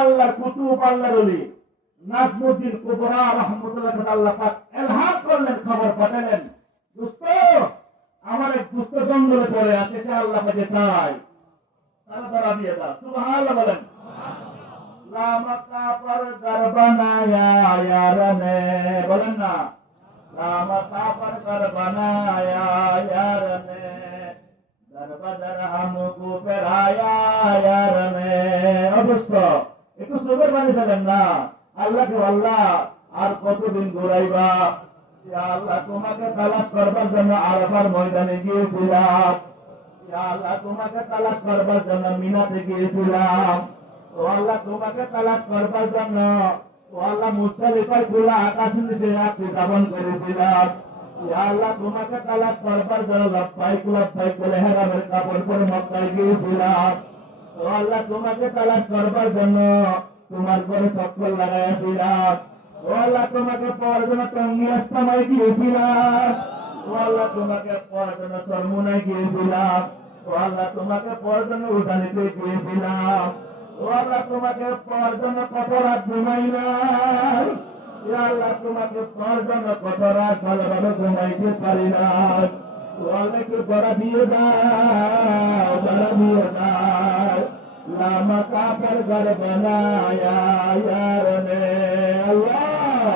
আল্লাহ কুতুব আল্লাহ বলি নাজমুদ্দিন কুবরা রহমতুল্লাহ আল্লাহ পাক এলহাম করলেন, খবর পাঠালেন, দোস্ত আমার এক দুস্থ জঙ্গলে পড়ে আছে, সে আল্লাহ পাকে চাই, তারা তারা দিয়ে দাও। সুবহানাল্লাহ বলেন। লামকা পর গরবানায়া ইয়ারনে, বলেন না লামকা পর গরবানায়া ইয়ারনে, গরবদর হামকু পেরায়া ইয়ারনে। অবশ্য একটু সুবের বাণী ফেলেন না, আল্লাহকে আল্লাহ আর কতদিন ঘুরাইবা? আল্লাহ তোমাকে তালাশ করবার জন্য আরাফার ময়দানে গিয়েছিলাম, আল্লাহ তোমাকে তালাশ করবার জন্য মিনাতে গিয়েছিলাম, ও আল্লাহ তোমাকে তালাশ করবার জন্য ও আল্লাহ মুস্তালিফার খোলা আকাশ নিচে রাত্রি যাপন করেছিলাম, আল্লাহ তোমাকে তালাশ করবার জন্য লব্বাইক লব্বাইক বলে হেরামের কাপড় পরে মক্কায় গিয়েছিলাম, ও আল্লাহ তোমাকে তালাশ করবার জন্য তোমার করে চক্কর লাগাইছিলাম, ও আল্লাহ তোমাকে পাওয়ার জন্য টঙ্গি আস্তামায় গিয়েছিলাম, ও আল্লাহ তোমাকে পাওয়ার জন্য চরমুনায় গিয়েছিলাম, ও আল্লাহ তোমাকে পাওয়ার জন্য উজানিতে গিয়েছিলাম, ও আল্লাহ তোমাকে পাওয়ার জন্য কত রাত ঘুমাই নাই, আল্লাহ তোমাকে পাওয়ার জন্য কত রাত ভালোভাবে ঘুমাইতে পারি না, ও আল্লাহ একটু গড়া দিয়ে দাও, গড়া দিয়ে দাও। লামকা পর গরবানায়া ইয়ারনে, আল্লাহ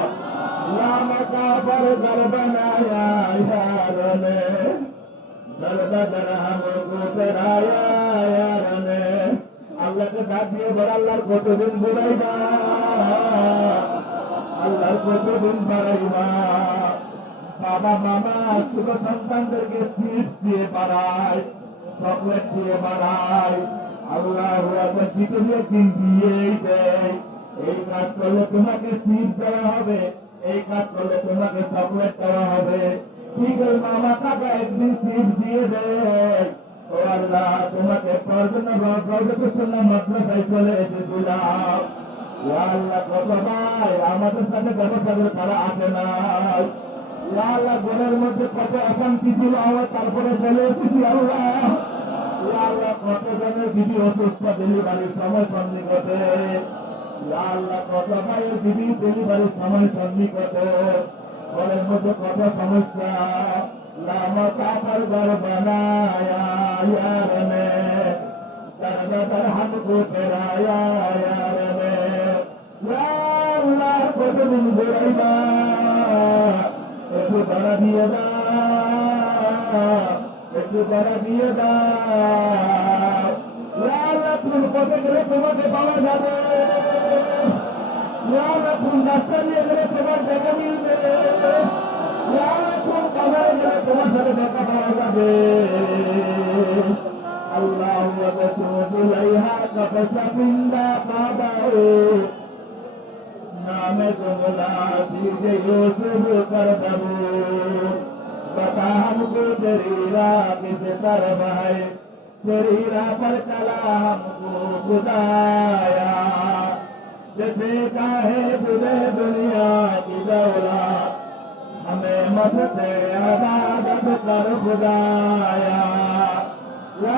লামকা পর গরবানায়া ইয়ারনে, দরবদর হামকু পেরায়া ইয়ারনে। আল্লাহকে ডাক দিয়ে বল, আল্লাহর কতদিন ঘুরাইবা, আল্লাহর কতদিন বাড়াইবা? বাবা মামা ছোট সন্তানদেরকে চিপস দিয়ে বাড়ায়, চকলেট দিয়ে বাড়ায়, আল্লাহ জিতে দিন দিয়েই দেয়। এই কাজ করলে তোমাকে চিপস দেওয়া হবে, এই কাজ করলে তোমাকে চকলেট দেওয়া হবে। ঠিক ওই মামা কাকা একদিন চিপস দিয়ে দেয়, ও আল্লাহ তোমাকে মাদ্রাসায় চলে এসেছিলাম, আল্লাহ কত ভাই আমাদের সাথে ব্যবসা করে তারা আসে না, আল্লাহ ঘরের মধ্যে কত অশান্তি ছিল, আমার তারপরে চলে এসেছি। আল্লাহ আল্লাহ কত জনের দিদি অসুস্থ, ডেলিভারির সময় সন্নিকটে, আল্লাহ কত ভাইয়ের দিদি ডেলিভারির সময় সন্নিকটে, ঘরের মধ্যে কত সমস্যা। লামকা পর গরবানায়া ইয়ারনে, দরবদর হামকু পেরায়া ইয়ারনে। আল্লাহ কতদিন ঘুরাইবা, একটু গড়া দিয়ে দাও, একটু গড়া দিয়ে দাও। আল্লাহ কোন পথে গেলে তোমাকে পাওয়া যাবে, কোন রাস্তা দিয়ে গেলে তোমার দেখা মিলবে, কোন বাজারে গেলে তোমার সাথে দেখা পাওয়া যাবে। আল্লাহ नामे जुमला दीजे यूसुफ कर दबू, बता हमको तेरी राह किस तरफ है, तेरी राह पर चला हमको खुदाया, जैसे काहे तुझे दुनिया की दौलत, हमें मत से इबादत कर खुदाया।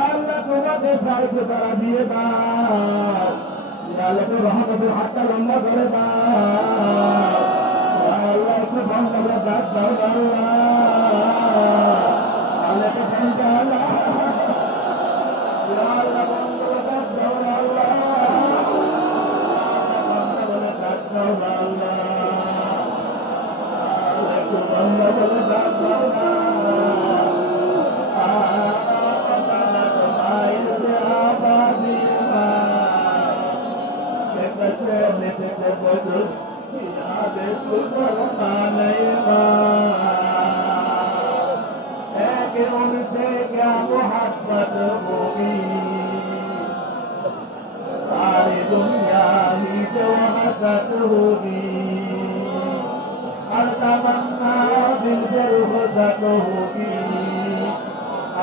अल्लाह तुम्हारे साथ करा दिए दाओ, আল্লাহ তো রহমতের হাতটা লম্বা করে দাও, আল্লাহ একটু বন্ধ করে দাঁত দাও, আল্লাহকে বন্ধ আল্লাহ বন্ধ করে দাঁত দাও, আল্লাহ বন্ধ করে দাঁত দাও, আল্লাহ একটু বন্ধ করে দাঁত দাও, उनसे क्या मोहब्बत होगी, सारी दुनिया ही जो हसत होगी, हर तमन्ना दिल से रुखसत होगी,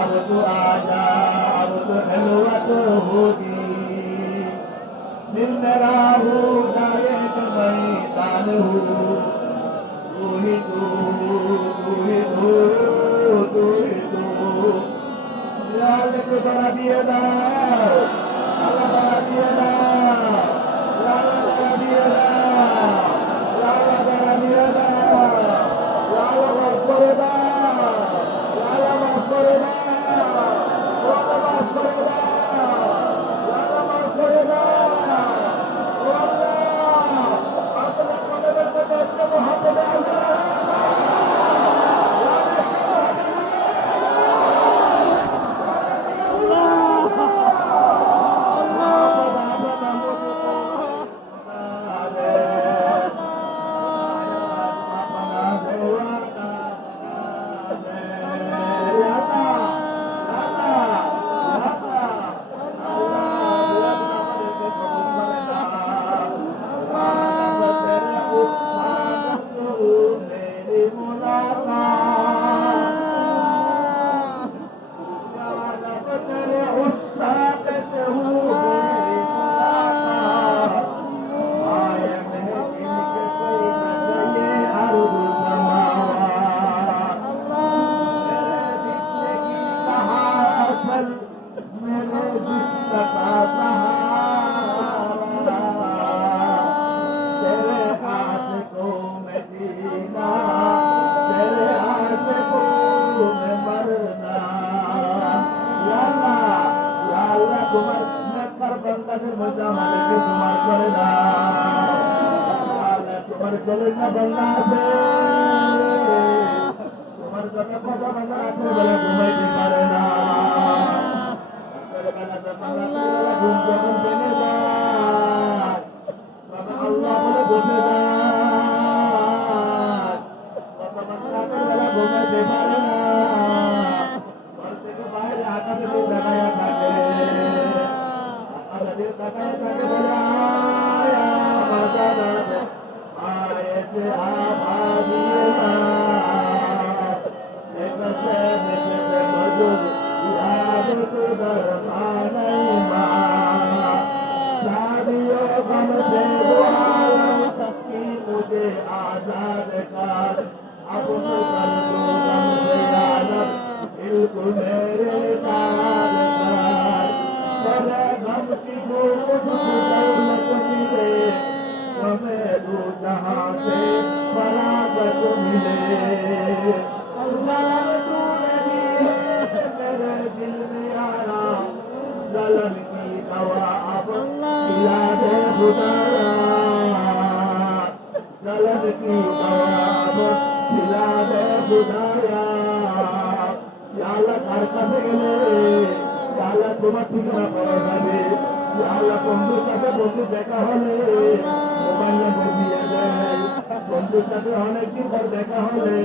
अब तो आजा अब तो खिलवत होगी, दिल मेरा हो जाए कि मैदान हो, तू ही तू, तू ही तू, तू ही तू। अल्लाह को बड़ा दिए दाओ, अल्लाह बड़ा दिए दाओ, বলেন না বলনা আছে তোমার জন্য কথা বলা আছে বলে ঘুমাইতে পারে না ঘুম যখন ভেঙে যায় তখন আল্লাহ বলে বসে যায় কত বাচ্চা বেলা ঘুমাইতে পারে না ঘর থেকে বাইরে আকাশে দেখাইয়া থাকে আকাশে দেখাইয়া থাকে বলে मुझे आजाद कर अपने कर दो हमसे आजाद बिल्कुल मेरे साथ कर बड़े गम की दौलत मिले हमें दो जहां से बराबर मिले अल्लाह तू मेरे दिल में आया जलन की दवा अब पिला दे खुदाया जलन की दवा अब पिला दे खुदाया या अल्लाह घर কাছে গেলে या अल्लाह তোমার ঠিকানা পাওয়া যাবে या अल्लाह বন্ধুর সাথে বন্ধু দেখা হলে মোবাইলে বসিয়ে দেয় বন্ধুর সাথে অনেকদিন পর দেখা হলে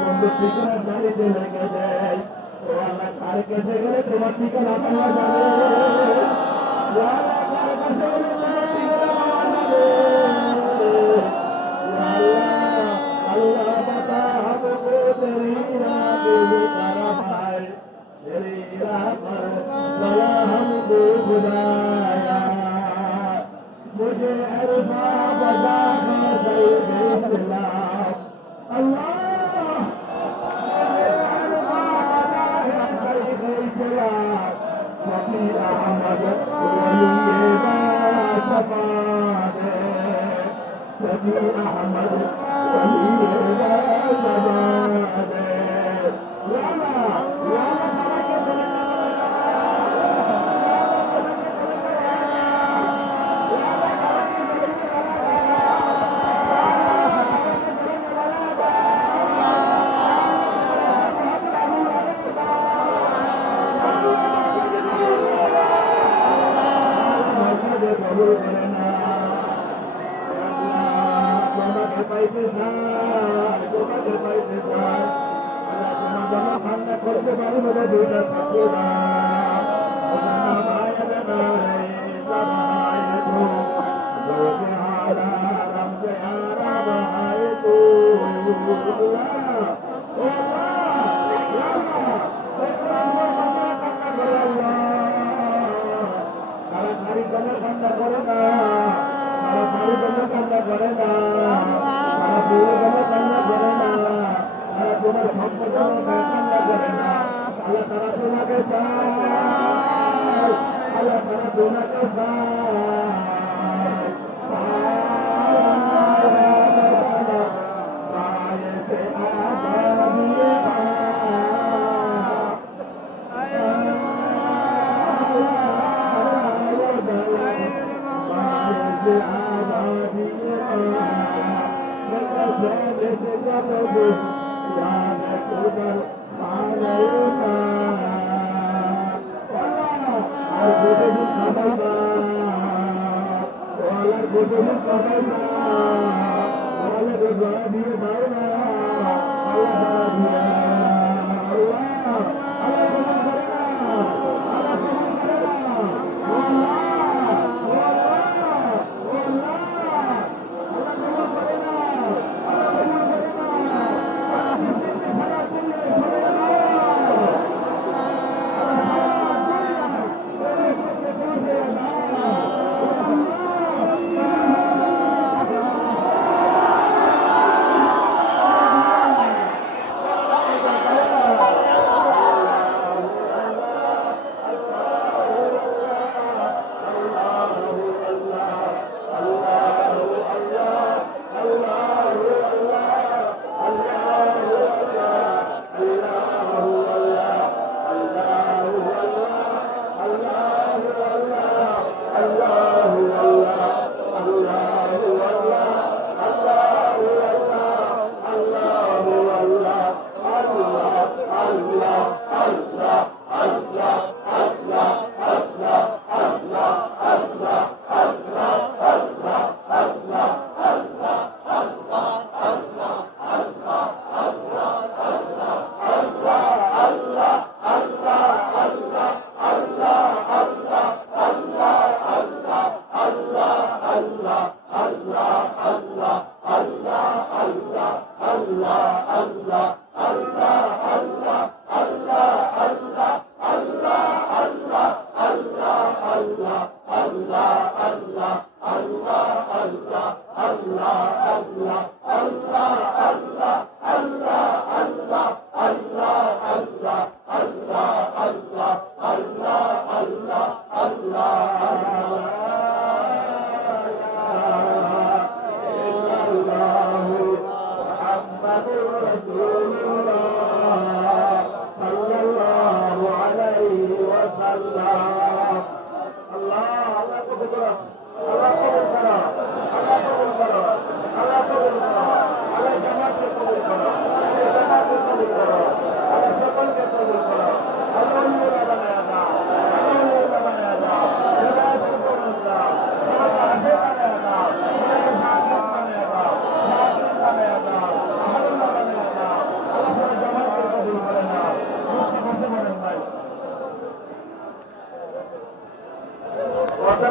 বন্ধুর ঠিকানা গাড়িতে লেগে দেয় তো আল্লাহ কার কাছে গেলে তোমার ঠিকানা পাওয়া যাবে या अल्लाह কার কাছে গেলে তোমার ঠিকানা পাওয়া যাবে या अल्लाह बता हमको तेरी राह तरफ है तेरी राह पर चला हमको खुदाया मुझे अरबा बजा कर सही इस्लाम अल्लाह फकीर अहमद वलीदा समादे फकीर अहमद वलीदा समादे করতে পারি মধ্যে দুইটা থাকবে না তারা গাড়ি জন্য ঠান্ডা করে না তারা গাড়ি জন্য ঠান্ডা করে না তারা বিয়ে জন্য ঠান্ডা করে না তারা তোমার সম্পদ ঠান্ডা করে না আল্লাহ তারা তোমাকে চায় আল্লাহ তারা তোমাকে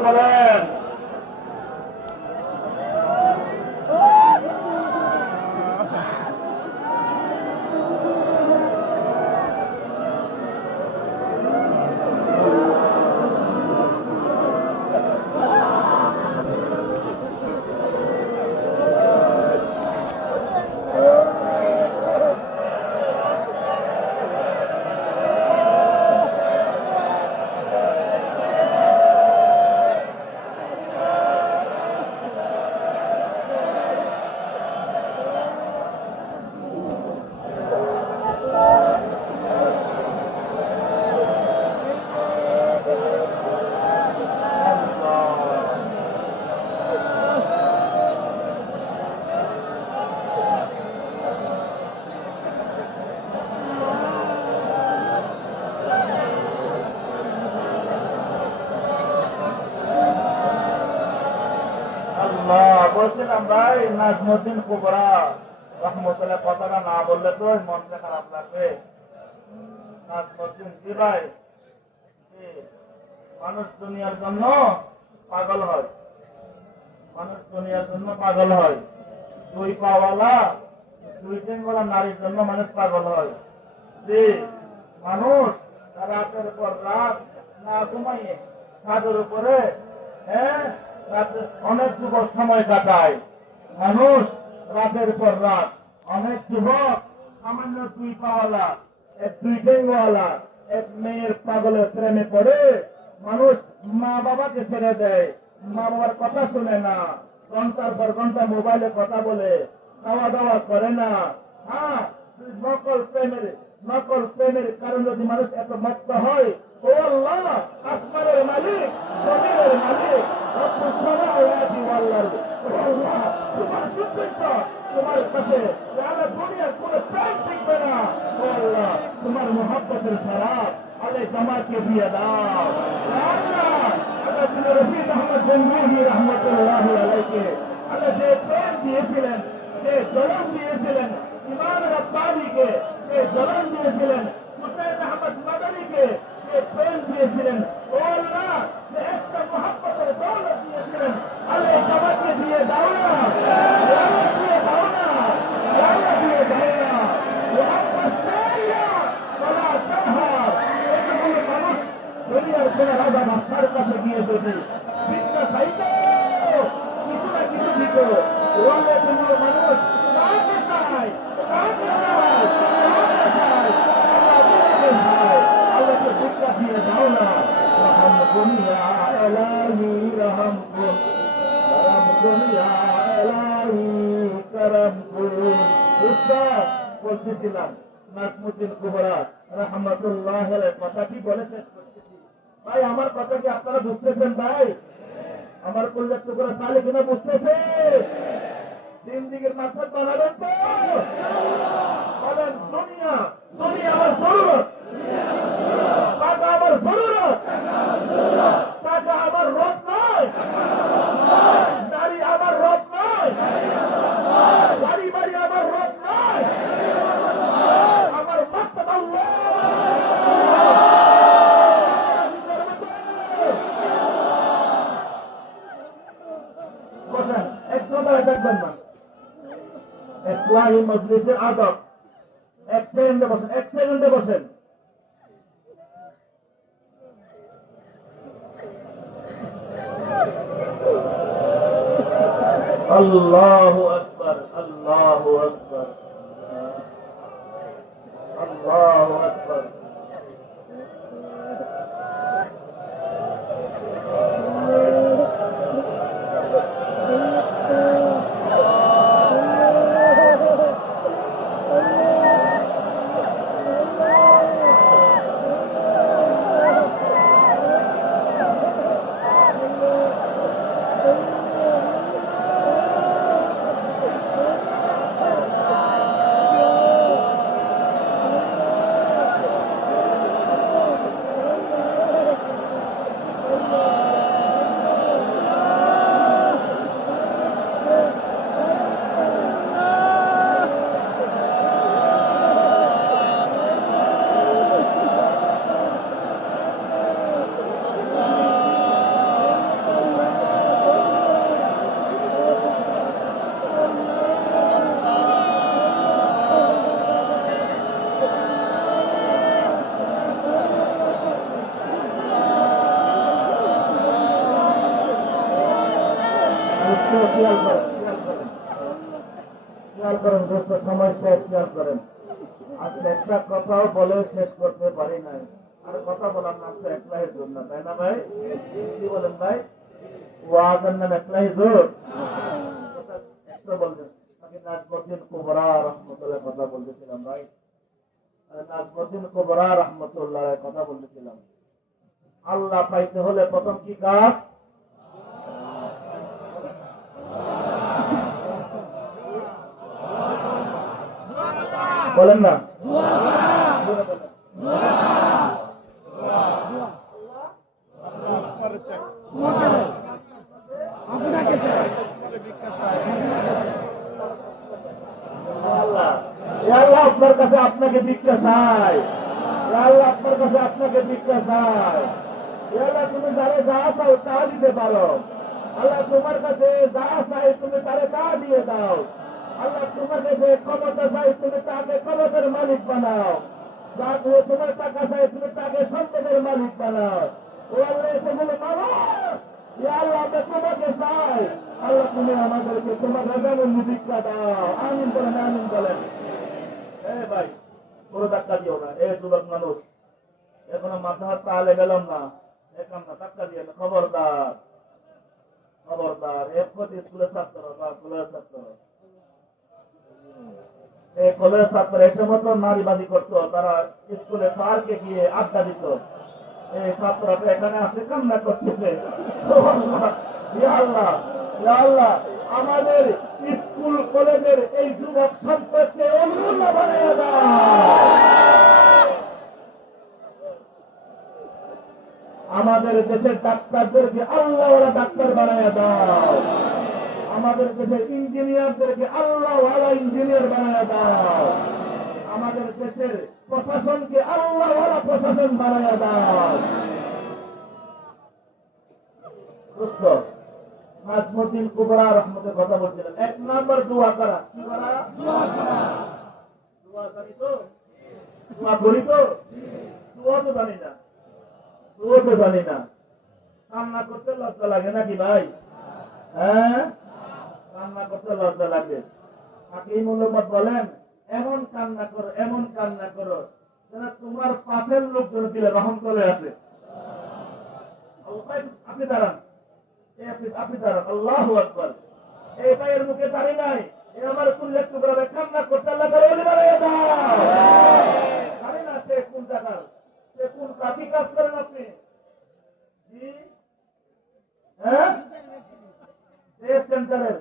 বলেন বলছিলাম ভাই নাজমুদ্দিন কুবরা রহমতুল্লাহ কথাটা না বললে তো মনটা খারাপ লাগবে। নাজমুদ্দিন জি ভাই, মানুষ দুনিয়ার জন্য পাগল হয়, মানুষ দুনিয়ার জন্য পাগল হয়। দুই পাওয়ালা দুই ঠেঙ্গলা নারীর জন্য মানুষ পাগল হয়। যে মানুষ রাতের পর রাত না ঘুমাইয়ে ছাদের উপরে অনেক যুবক সময় কাটায়। মানুষ রাতের পর রাত, অনেক যুবক সামান্য দুই পাওয়ালা এক দুই ঠেঙ্গওয়ালা এক মেয়ের পাগলের প্রেমে পড়ে মানুষ মা বাবাকে ছেড়ে দেয়, মা বাবার কথা শুনে না, ঘন্টার পর ঘন্টা মোবাইলে কথা বলে, খাওয়া দাওয়া করে না। হ্যাঁ, নকল প্রেমের কারণে যদি মানুষ এত মত্ত হয়, ও আল্লাহ আসমানের মালিক, জমিনের মালিক, তোমার কাছে দুনিয়ার কোন প্রেম শিখবে না। ও আল্লাহ, তোমার মোহাব্বতের শরাব আলে জামাতকে দিয়ে দাও। আল্লাহ তুমি রশিদ আহমদ গঙ্গুহি রহমতুল্লাহ আলাইকে আল্লাহ যে প্রেম দিয়েছিলেন, যে জ্বলন দিয়েছিলেন, ইমাম রব্বানীকে যে জ্বলন দিয়েছিলেন, হুসেন আহমদ মাদানীকে যে প্রেম দিয়েছিলেন, ও আল্লাহ যে একটা মোহাব্বতের দৌলত দিয়েছিলেন, আলে জামাতকে দিয়ে দাও না, দিয়ে দাও না, দিয়ে দাও না। মোহাব্বত চাইয়া বলা চাহার এতগুলো মানুষ দুনিয়ার কোন রাজা বাদশার কাছে গিয়ে যদি ভিক্ষা চাইত, কিছু না কিছু দিত, ওয়ালে এতগুলো মানুষ কাকে চায়, কাকে চায়, কাকে চায়, আল্লাহকে ভিক্ষা দিয়ে দাও না। রহমকুম ইয়া ইলাহি রহমকুম, রহমকুম ইয়া ইলাহি করমকুম। উস্তাদ বলতেছিলাম নাজমুদ্দিন কুবরা রহমতুল্লাহ আলাইহি কথাটি বলে শেষ করতেছি। ভাই আমার কথা কি আপনারা বুঝতেছেন? ভাই আমার কল্যাণ টুকরা তাহলে কিনা বুঝতেছে? জিন্দিগির মাকসাদ বানাবেন তো? বলেন দুনিয়া, দুনিয়া আমার জরুরত, টাকা আমার জরুরত, টাকা আমার রব নয়, নারী আমার রব নয়, বাড়ি বাড়ি আমার রব নয়, আমার মাকসাদ আল্লাহ। বসেন, একদম দাঁড়ায় থাকবেন না। ইসলামী মজলিসের আদব, 1 সেকেন্ডে বসেন, 1 সেকেন্ডে বসেন। আল্লাহু আকবার, আল্লাহু আকবার, আল্লাহু আকবার। সময় শেষ, খেয়াল করেন। আজকে একটা কথাও বলে শেষ করতে পারি নাই, আর কথা বলার নাম তো একলাই জোর না, তাই না ভাই? কি বলেন ভাই? ওয়াজের নাম একলাই জোর? একটা বলবেন, আমি নাজমুদ্দিন কুবরা রহমতুল্লাহ কথা বলতেছিলাম ভাই, নাজমুদ্দিন কুবরা রহমতুল্লাহ কথা বলতেছিলাম। আল্লাহ পাইতে হলে প্রথম কি কাজ? বলেন না। আল্লাহ আপনার কাছে আপনাকে ভিক্ষা চাই, আল্লাহ আপনার কাছে আপনাকে ভিক্ষা চাই। আল্লাহ তুমি যারে যা চাও তা দিতে পারো। আল্লাহ তোমার কাছে যা চাই তুমি তারে তা দিয়ে দাও। আল্লাহ তোমার কাছে ক্ষমতা চাই তুমি তাকে ক্ষমতার মালিক বানাও। যা তোমার টাকা চাই তুমি তাকে সম্পদের মালিক বানাও। ও আল্লাহ এগুলো মানো, আল্লাহ আমরা তোমাকে চাই। আল্লাহ তুমি আমাদেরকে তোমার রাজামন্দি ভিক্ষা দাও। আমিন বলেন, আমিন বলেন। ভাই পুরো ধাক্কা দিও না, যুবক মানুষ এখনো মাথা হাত তাহলে গেলাম না, এখন না ধাক্কা দিয়ে না। খবরদার, খবরদার। স্কুলের ছাত্র বা স্কুলের ছাত্র, এই কলেজ ছাত্র এক সময় তো নারীবাদী করতো, তারা স্কুলে পার্কে গিয়ে আড্ডা দিত। এই ছাত্রটা এখানে আসে কান্না করতেছে। আল্লাহ, আল্লাহ আমাদের স্কুল কলেজের এই যুবক সম্পর্কে অমূল্য বানিয়ে দাও। আমাদের দেশের ডাক্তারদেরকে আল্লাহওয়ালা ডাক্তার বানিয়ে দাও। আমাদের দেশের ইঞ্জিনিয়ারদেরকে আল্লাহওয়ালা ইঞ্জিনিয়ার বানিয়ে দাও। আমাদের দেশের প্রশাসনকে আল্লাহওয়ালা প্রশাসন বানিয়ে দাও। নাজমুদ্দিন কুবরা রহমতের কথা বলছিলেন। 1 নম্বর দোয়া করা। কি করা? দোয়া করি তো, দোয়া করি তো, দোয়া তো জানি না, দোয়া তো জানি না। কান্না করতে লজ্জা লাগে নাকি ভাই? হ্যাঁ, কান্না করতে লজ্জা লাগে। হাকিম উম্মত বলেন, এমন কান্না করো, এমন কান্না করো যেন তোমার পাশের লোকজন দিলে রহম চলে আসে। আপনি দাঁড়ান, আপনি দাঁড়ান। আল্লাহু আকবার। এই ভাইয়ের মুখে দাঁড়ি নাই, এ আমার উল্লেখ করে কান্না করতে আল্লাহ জানি না সে কোন জায়গার, সে কোন কাকি কাজ করেন আপনি? হ্যাঁ, সেন্টারের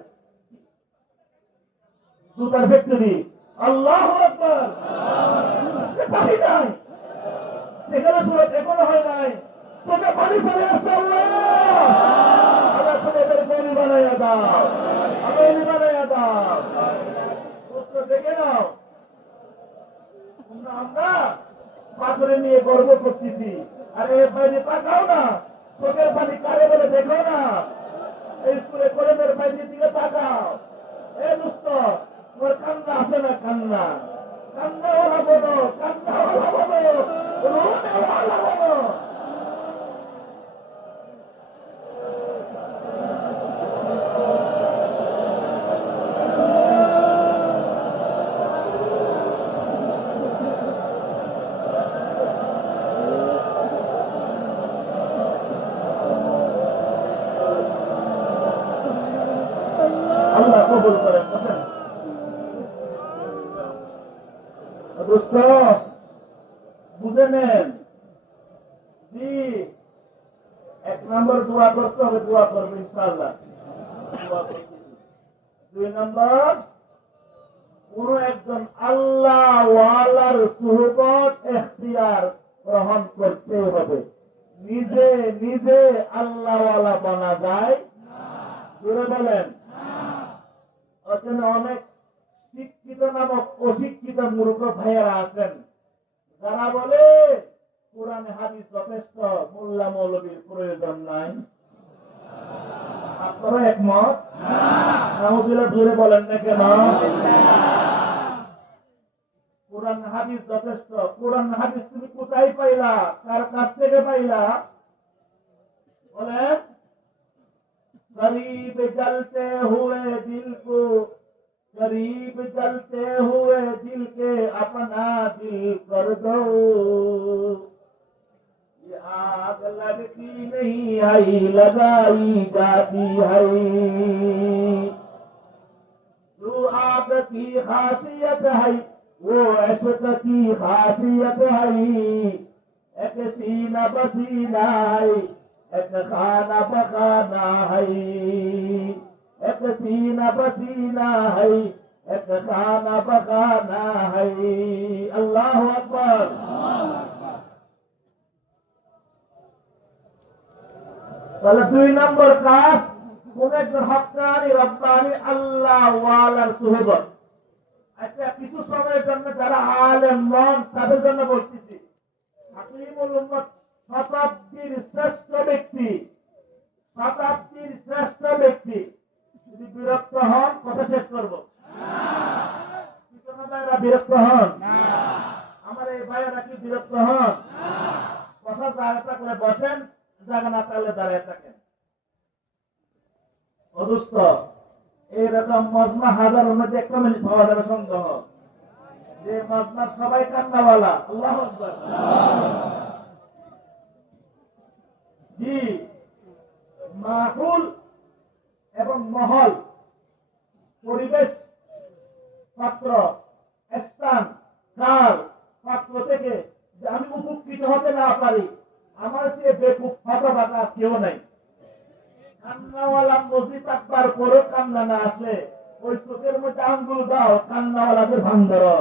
জুতার ফ্যাক্টরি। আল্লাহু আকবার। পানি নাই সেখানে, সুরত এখনো হয় নাই, তোকে পানি চলে আসছে। আল্লাহ তুমি এদের গনি বানাইয়া দাও, গনি বানাইয়া দাও। দেখে নাও, আমরা পাথরে নিয়ে গর্ব করতেছি, আর এর বাইরে তাকাও না, চোখের পানি কারে বলে দেখো না। এই স্কুলে কলেজের বাইরের দিকে তাকাও। এ দোস্ত, তোমার কান্না আসে না? কান্না কান্নাওয়ালা বলো, কান্নাওয়ালা বলো, রোনেওয়ালা বলো। আল্লাহ কবুল করেন। বসেন দোস্ত, বুঝে নেন। জি, 1 নম্বর দোয়া করতে হবে, দোয়া করবে ইনশাআল্লাহ। দোয়া করতেছি। 2 নম্বর, কোন একজন আল্লাহ ওয়ালার সুহবত এখতিয়ার গ্রহণ করতে হবে। নিজে নিজে আল্লাহ ওয়ালা বানা যায়? জোরে বলেন। অনেক শিক্ষিত নামক অশিক্ষিত মূর্খ ভাইয়েরা আছেন যারা বলে কোরআনে হাদিস যথেষ্ট, মোল্লা মৌলবীর প্রয়োজন নাই। আপনারা একমত? নাউজুবিল্লাহ জোরে বলেন না কেন? কোরআন হাদিস যথেষ্ট। কোরআন হাদিস তুমি কোথায় পাইলা? কার কাছ থেকে পাইলা? বলেন। करीब जलते हुए दिल को, करीब जलते हुए दिल के अपना दिल कर दो। ये आग लगती नहीं है, लगाई जाती है। जो आग की खासियत है वो इश्क की खासियत है। एक सीना बसीना है, एक खाना पकाना है। एक सीना पसीना है, एक खाना पकाना है। अल्लाह अकबर। তাহলে 2 নম্বর কাজ, কোন একজন হক্কানি রব্বানি আল্লাহ ওয়ালার সুহবত। আচ্ছা, কিছু সময়ের জন্য যারা আলেম নন তাদের জন্য বলতেছি, হাকিমুল উম্মত, শতাব্দীর শ্রেষ্ঠ ব্যক্তি, শতাব্দীর শ্রেষ্ঠ ব্যক্তি যদি বিরক্ত হন, কথা শেষ করব। পিছনে ভাইরা বিরক্ত হন? আমার এই ভাইয়েরা কি বিরক্ত হন? বসার জায়গা থাকলে বসেন, জায়গা না থাকলে দাঁড়িয়ে থাকেন। অদুস্থ এইরকম মজমা হাজারের মধ্যে একটা মিনিট পাওয়া যাবে সন্দেহ, যে মজমার সবাই কান্নাওয়ালা। আল্লাহু আকবার। জি, মাহুল এবং মহল, পরিবেশ, পাত্র, স্থান, কাল, পাত্র থেকে যে আমি উপকৃত হতে না পারি, আমার সে বেকুব হতভাগা কেউ নাই। কান্নাওয়ালা মসজিদ একবার করে কান্না না আসলে ওই চোখের মধ্যে আঙ্গুল দাও, কান্নাওয়ালাদের ভাঙ ধরো।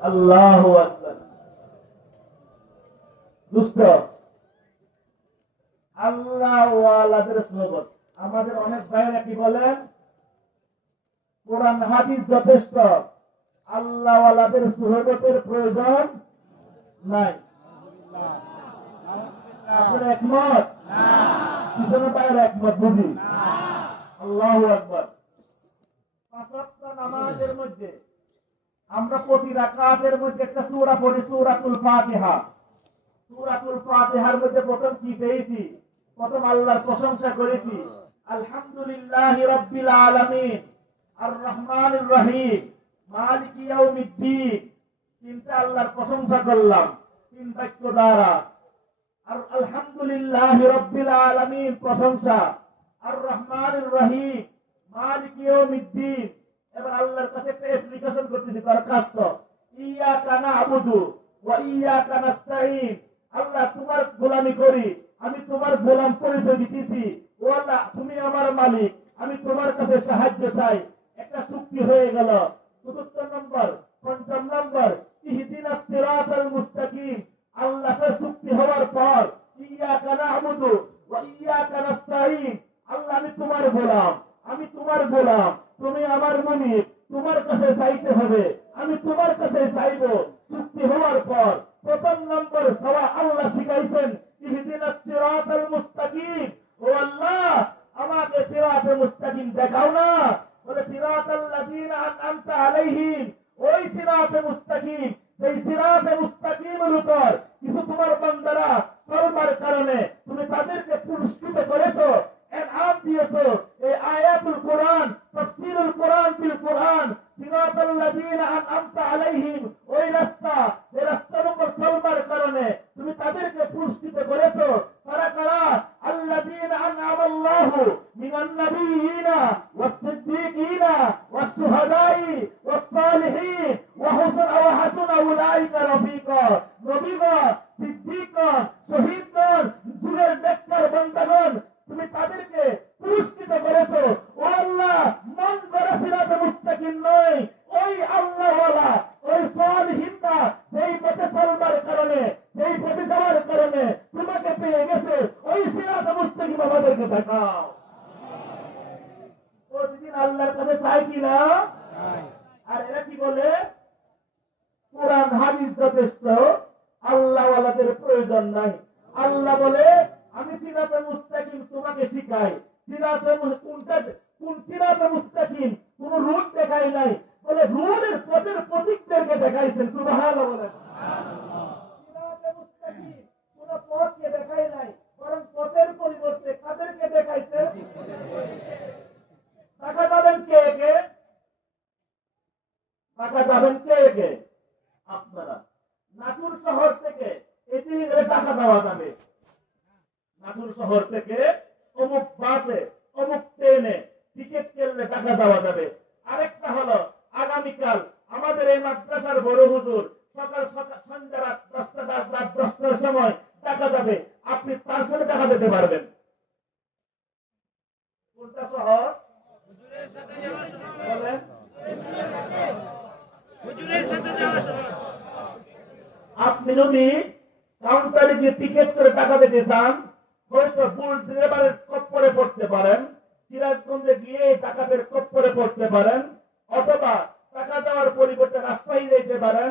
আল্লাহু আকবার। দুষ্ট আল্লাহ ওয়ালাদের সোহবত। আমাদের অনেক ভাইরা কি বলেন? কোরআন হাদিস যথেষ্ট, আল্লাহ ওয়ালাদের সোহবতের প্রয়োজন নাই। আপনারা একমত? পিছনে ভাইরা একমত বুঝি? আল্লাহু আকবার। 5 ওয়াক্ত নামাজের মধ্যে আমরা প্রতি রাকাতের মধ্যে একটা সূরা পড়ি, সূরাতুল ফাতিহা। সূরাতুল ফাতিহার মধ্যে প্রথম কি পেয়েছি? প্রথম আল্লাহর প্রশংসা করেছি, আলহামদুলিল্লাহি রাব্বিল আলামিন আর রহমানির রহিম মালিকি ইয়াউমিদ্দিন। তিনটা আল্লাহর প্রশংসা করলাম 3 বাক্য দ্বারা। আর আলহামদুলিল্লাহি রাব্বিল আলামিন প্রশংসা, আর রহমানির রহিম মালিকি ইয়াউমিদ্দিন। এবার আল্লাহর কাছে একটা অ্যাপ্লিকেশন করতেছি, দরখাস্ত, ইয়াকা না'বুদু ওয়া ইয়াকা নাস্তাঈন। আল্লাহ, তোমার গোলামি করি, আমি তোমার গোলাম পরিচয় দিতেছি। ও আল্লাহ, তুমি আমার মালিক, আমি তোমার কাছে সাহায্য চাই। একটা চুক্তি হয়ে গেল। 74 নম্বর, 50 নম্বর, ইহদিনাস সিরাতাল মুস্তাকিম। আল্লাহ সাথে চুক্তি হওয়ার পর ইয়াকা না'বুদু ওয়া ইয়াকা নাস্তাঈন। আল্লাহ, আমি তোমার গোলাম, আমি তোমার গোলাম, তুমি আমার মুনিব, তোমার কাছে চাইতে হবে, আমি তোমার কাছে চাইব। চুক্তি হওয়ার পর 1 নম্বর সওয়া আল্লাহ শিখাইছেন, ইহদিনাস আলাইহিম, ওই সিরাতে মুস্তাকিম, সেই সিরাতে মুস্তাকিমের উপর কিছু তোমার বান্দারা চলবার কারণে তুমি তাদেরকে পুরস্কৃত করেছো, এনআম দিয়েছো। এই আয়াতুল কোরআন, তাফসীরুল কোরআন বিল কোরআন, সিরাতাল লাযীনা আনআমতা আলাইহিম, ওই রাস্তা, যে রাস্তার উপর চলবার কারণে তুমি তাদেরকে পুরস্কৃত করেছো। তারা কারা? আল্লাযীনা আনআমাল্লাহু মিনান নাবিয়্যিনা ওয়াস সিদ্দীকিনা ওয়াস শুহাদাই ওয়াস সালিহিন ওয়া হাসুনা উলাইকা রফিকা। নবীগণ, সিদ্দীকগণ, শহীদগণ, যুগের নেককার বান্দাগণ, তুমি তাদেরকে পুরস্কৃত করেছো। ও আল্লাহ, মন গড়া সিরাতে মুস্তাকিম নয়, ওই আল্লাহওয়ালা, ওই সালিহিনরা সেই পথে চলবার কারণে, সেই পথে যাওয়ার কারণে তোমাকে পেয়ে গেছে, ওই সিরাতে মুস্তাকিম আমাদেরকে দেখাও। প্রতিদিন আল্লাহর কাছে চাই কি না? আর এরা কি বলে? কোরআন হাদিস যথেষ্ট, আল্লাহওয়ালাদের প্রয়োজন নাই। আল্লাহ বলে আমি সিরাতে মুস্তাকিম তোমাকে শিখাই। সিরাতে কোন সিরাতে মুস্তাকিম? কোন রুট দেখাই নাই, বলে রুটের পথের প্রতীকদেরকে দেখাইছেন। সুবহানাল্লাহ বলেন। সিরাতে মুস্তাকিম কোন পথকে দেখাই নাই, বরং পথের পরিবর্তে কাদেরকে দেখাইছে? টাকা যাবেন কে কে? টাকা যাবেন কে কে? আপনারা। নাটোর শহর থেকে এটি টাকা দেওয়া যাবে। নাটোর শহর থেকে অমুক বাসে, অমুক ট্রেনে টিকিট কিনলে টাকা দেওয়া যাবে। আরেকটা হলো আগামীকাল আমাদের এই মাদ্রাসার বড় হুজুর সকাল সকাল সন্ধ্যা রাত 10টার সময় টাকা যাবে, আপনি তার সাথে টাকা দিতে পারবেন। কোনটা সহজ? বলেন। আপনি যদি কাউন্টারে গিয়ে টিকিট করে টাকা দিতে চান, হয়তো বুল ড্রাইভারের কপ্পরে পড়তে পারেন, সিরাজগঞ্জে গিয়ে টাকাদের কপ্পরে পড়তে পারেন, অথবা টাকা দেওয়ার পরিবর্তে রাস্তায় যেতে পারেন,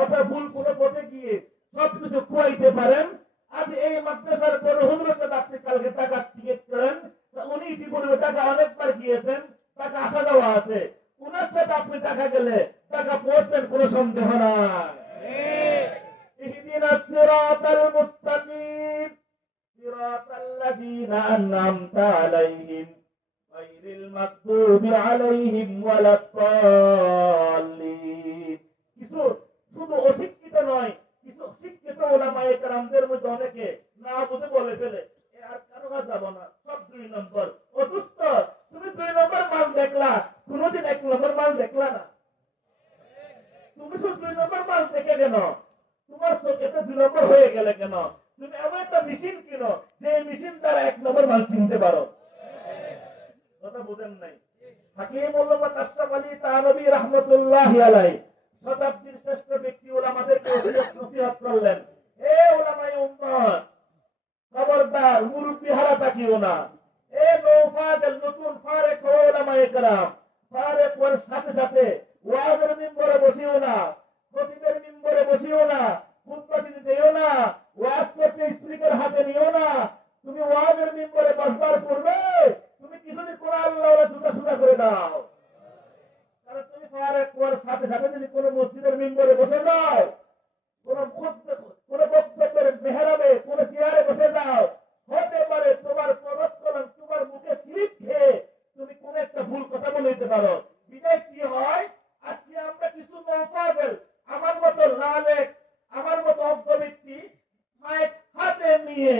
অথবা ভুল কোনো পথে গিয়ে সবকিছু খুয়াইতে পারেন। আজ এই মাদ্রাসার বড় হুজুরের সাথে আপনি কালকে টাকা টিকিট করেন, উনি ইতিপূর্বে টাকা অনেকবার গিয়েছেন, টাকা আসা যাওয়া আছে, উনার সাথে আপনি টাকা গেলে টাকা পৌঁছবেন, কোনো সন্দেহ নাই। ইহদিনাস সিরাতাল মুস্তাকিম সিরাতাল লাযীনা আন'আমতা আলাইহিম গায়রিল মাগদুবি আলাইহিম ওয়ালাদ-দাল্লিন। কিছু শুধু অশিক্ষিত নয়, কিছু শিক্ষিত উলামায়ে কেরামদের মধ্যে অনেকে না বুঝে বলে ফেলে আর কারো কাছে যাব না, সব 2 নম্বর। অথচ তুমি 2 নম্বর মাল দেখলা, কোনদিন 1 নম্বর মাল দেখলা না। তুমি শুধু 2 নম্বর মাল দেখে কেন? তোমার চোখেতে 2 নম্বর হয়ে গেলে কেন? তুমি এমন একটা মেশিন কিনো যে মেশিন দ্বারা 1 নম্বর মাল চিনতে পারো। কথা বুঝেন নাই? হাকিম উল্লামা আশরাফ আলী তানবী রাহমাতুল্লাহি আলাইহি শতাব্দীর শ্রেষ্ঠ ব্যক্তি ওলামাদেরকে নসিহত করলেন, এ ওলামায়ে উম্মত, খবরদার মুরব্বি হারা তাকিও না। এ নৌফাদের নতুন ফারেক ওলামায়ে কেরাম, ফারেক হওয়ার সাথে সাথে ওয়াজের মিম্বরে বসিও না, খতিবের মিম্বরে বসিও না, খুতবা দিতে যেও না, ওয়াজ করতে স্পিকার হাতে নিও না। তুমি ওয়াজের মিম্বরে বসবার পূর্বে তুমি কিছুদিন কোরআন আল্লাহর জুতা সুতা করে দাও। কারণ তুমি ফারেক হওয়ার সাথে সাথে যদি কোনো মসজিদের মিম্বরে বসে যাও, কোন বক্তব্যের মেহরাবে কোন চেয়ারে বসে যাও, হতে পারে তোমার প্রবেশ করেন তোমার মুখে স্লিপ খেয়ে তুমি কোন একটা ভুল কথা বলে দিতে পারো। বিদায় কি হয়, আজকে আমরা কিছু নৌফাজেল, আমার মতো লালেক, আমার মতো অজ্ঞ ব্যক্তি মাইক হাতে নিয়ে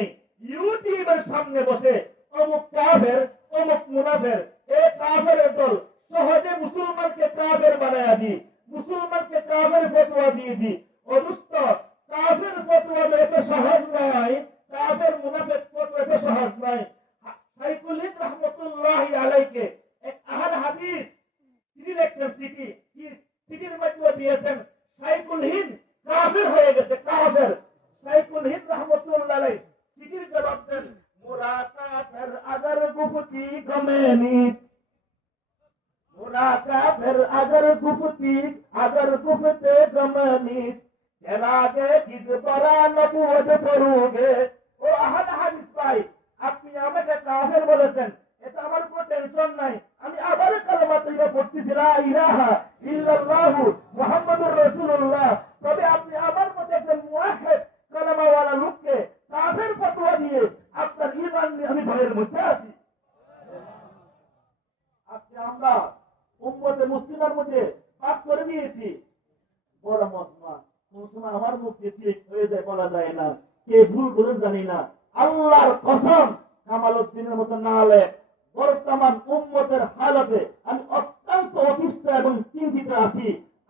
ইউটিউবের সামনে বসে অমুক কাফের, অমুক মুনাফের, এই কাফের দল সহজে মুসলমানকে কাফের বানায় দি, মুসলমানকে কাফের ফতোয়া দিয়ে দি। অবস্থ কাফের ফতোয়া এত সহজ নয়, কাফের মুনাফিক ফতোয়া এত সহজ নয়। শাইখুল হিন্দ রাহমাতুল্লাহি আলাইহি এক আহলে হাদিস চিঠি লিখছেন, চিঠির মধ্যে দিয়েছেন শাইখুল হিন্দ কাফের হয়ে গেছে, কাফের। শাইখুল হিন্দ রাহমাতুল্লাহি আলাইহি চিঠির জবাব দেন, মোরা কাফের আগার গুফতি গমেনি, মোরা কাফের আগার গুফতে গমেনি, এলাগে কিস পরা নবুয়ত পড়ুগে। ও আহলে হাদিস ভাই, আপনি আমাকে কাফের বলেছেন, এটা আমার কোনো টেনশন নাই, আমি আবার কালেমা তৈবা পড়তেছি, লা ইলাহা ইল্লাল্লাহু মুহাম্মাদুর রাসূলুল্লাহ। তবে আপনি আমার মতো একজন মুওয়াহহিদ কালেমাওয়ালা লোককে কাফের ফতোয়া দিয়ে আপনার ঈমান নিয়ে আমি ভয়ের মধ্যে আছি। আজকে আমরা উম্মতে মুসলিমের মধ্যে পাপ করে দিয়েছি বড় মজমা। কোন সময় আমার মুখ দিয়ে হয়ে যায় বলা যায় না, কে ভুল করে জানি না। আল্লাহর কসম, কামালউদ্দিনের মতো না হলে বর্তমান উম্মতের হালতে আমি অত্যন্ত অতিষ্ঠ এবং চিন্তিত আছি।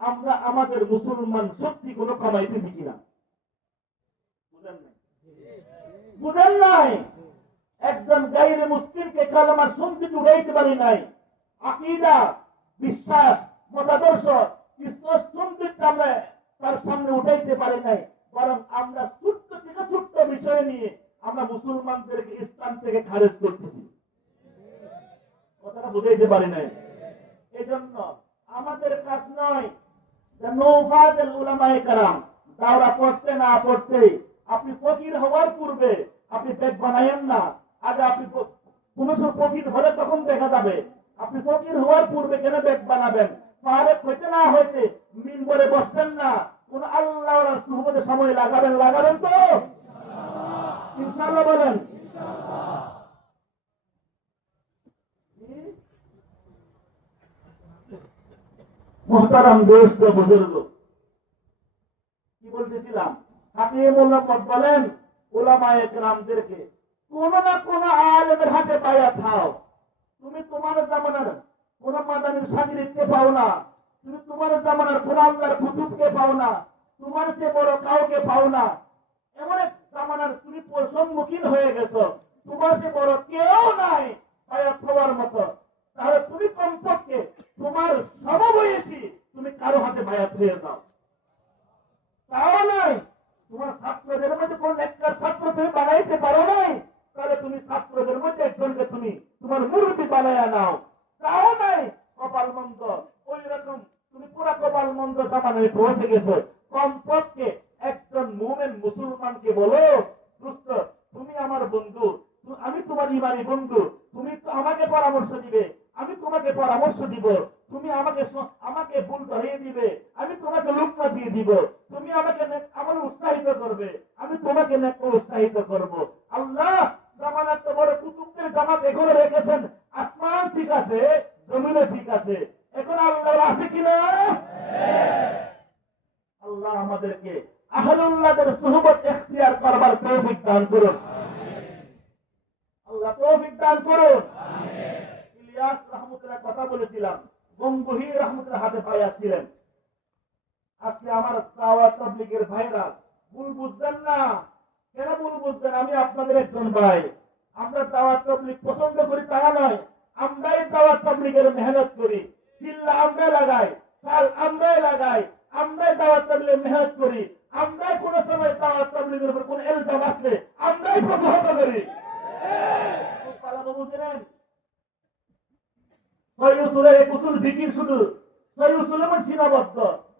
আমরা আমাদের মুসলমান সত্যি কোনো কামাইতেছি কিনা বুঝেন নাই। একজন গায়রে মুসলিমকে কালেমার সঙ্গীত উড়াইতে পারি নাই। আকীদা, বিশ্বাস, মতাদর্শ, ইসলাম সঙ্গীত আমরা তার সামনে উঠাইতে পারি নাই। বরং আমরা ছোট্ট থেকে ছোট্ট বিষয় নিয়ে আমরা মুসলমানদেরকে ইসলাম থেকে খারেজ করতেছি। কথাটা বুঝাইতে পারি নাই। এই জন্য আমাদের কাজ নয় যে নৌফাজেল উলামায়ে কেরাম দাওরা পড়তে না পড়তে আপনি ফকির হওয়ার পূর্বে আপনি পেট বানায়েন না। আগে আপনি কোন ফকির হলে তখন দেখা যাবে। আপনি ফকির হওয়ার পূর্বে কেন পেট বানাবেন? ফারেক হইতে না হইতে মিম্বরে বসবেন না। কোন আল্লাহর সুহবতে সময় লাগাবেন তো ইনশাআল্লাহ বলেন। মুহতারাম দোস্ত বুজুর্গ, কি বলতেছিলাম? হাকিম উম্মত বলেন উলামায়ে কেরামদেরকে কোন না কোন আলেমের হাতে বায়াত খাও। তুমি তোমার জামানার কোন মাদানীর সাগরিদকে পাও না, তুমি তোমার জামানার কোন আল্লাহর কুতুবকে পাও না, তোমার চেয়ে বড় কাউকে পাও না। এমন এক জামানার তুমি সম্মুখীন হয়ে গেছো, তোমার চেয়ে বড় কেউ নাই বায়াত হওয়ার মতো। তাহলে তুমি কমপক্ষে তোমার সমবয়সী তুমি কারো হাতে বায়াত হয়ে যাও। তাও নাই, তোমার ছাত্রদের মধ্যে কোন একটা ছাত্র তুমি বানাইতে পারো নাই, তাহলে তুমি ছাত্রদের মধ্যে একজনকে তুমি তোমার মুরব্বী বানায়া নাও। তাও নাই, কপাল মন্দ। ওই রকম তুমি পুরা কপাল মন্দ জামানায় পৌঁছে গেছো। কমপক্ষে একজন মুমিন মুসলমানকে বলো, দোস্ত তুমি আমার বন্ধু, আমি তোমার ইমানি বন্ধু, তুমি তো আমাকে পরামর্শ দিবে, আমি তোমাকে পরামর্শ দিব। তুমি আমাকে ভুল ধরিয়ে দিবে, আমি তোমাকে লুকমা দিয়ে দিব। তুমি আমাকে আমার উৎসাহিত করবে, আমি তোমাকে উৎসাহিত করব। আল্লাহ জামানার তো বড় কুতুবদের জামাত এখনো রেখেছেন। আসমান ঠিক আছে, জমিনে ঠিক আছে, এখন আল্লাহ আছে কিনা? আল্লাহ আমাদেরকে আহলুল্লাহদের সুহবত ইখতিয়ার করবার তৌফিক দান করুন। আল্লাহ তৌফিক দান করুন। ইলিয়াস রহমতুল্লাহ কথা বলেছিলাম, গঙ্গুহি রহমতুল্লাহ হাতে বায়াত ছিলেন। আজকে আমার দাওয়াত তাবলীগের ভাইরা ভুল বুঝবেন না। কেন ভুল বুঝবেন? আমি আপনাদের একজন ভাই। আমরা দাওয়াত তাবলীগ পছন্দ করি তা নয়, আমরাই দাওয়াত তাবলীগের মেহনত করি। চিল্লা আমরা লাগাই, সাল আমরাই লাগাই, আমরাই দাওয়াত তাবলীগের মেহনত করি। আমরাই কোন সময় দাওয়াত তাবলীগের উপর কোন ইলজাম আসলে আমরাই প্রতিহত করি। বুঝলেন? ছয় উসুলের এক উসুল জিকির, শুধু ছয় উসুলের মধ্যে সীমাবদ্ধ।